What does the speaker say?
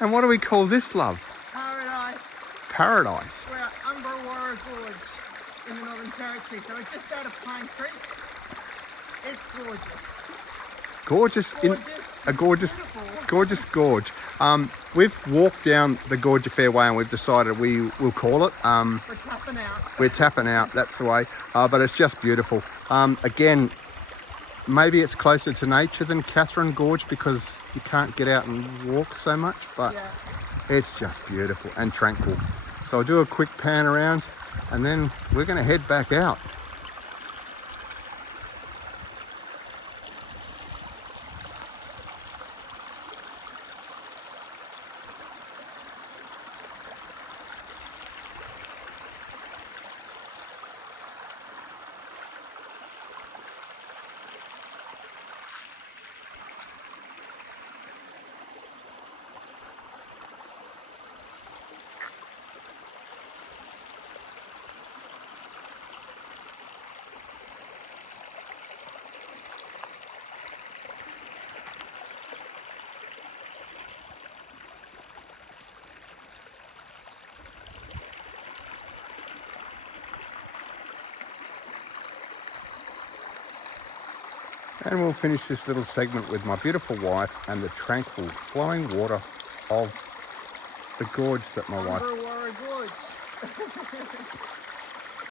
And what do we call this, love? Paradise. Paradise. We're at Umbrawarra Gorge in the Northern Territory, so we're just out of Pine Creek. It's gorgeous. Gorgeous, a gorgeous, Beautiful. gorgeous gorge. We've walked down the Gorge Fairway and we've decided we will call it. We're tapping out. We're tapping out, that's the way. But it's just beautiful. Again, maybe it's closer to nature than Catherine Gorge because you can't get out and walk so much, but Yeah. it's just beautiful and tranquil. So I'll do a quick pan around and then we're going to head back out. And we'll finish this little segment with my beautiful wife and the tranquil flowing water of the gorge that my wife Umbrawarra Gorge.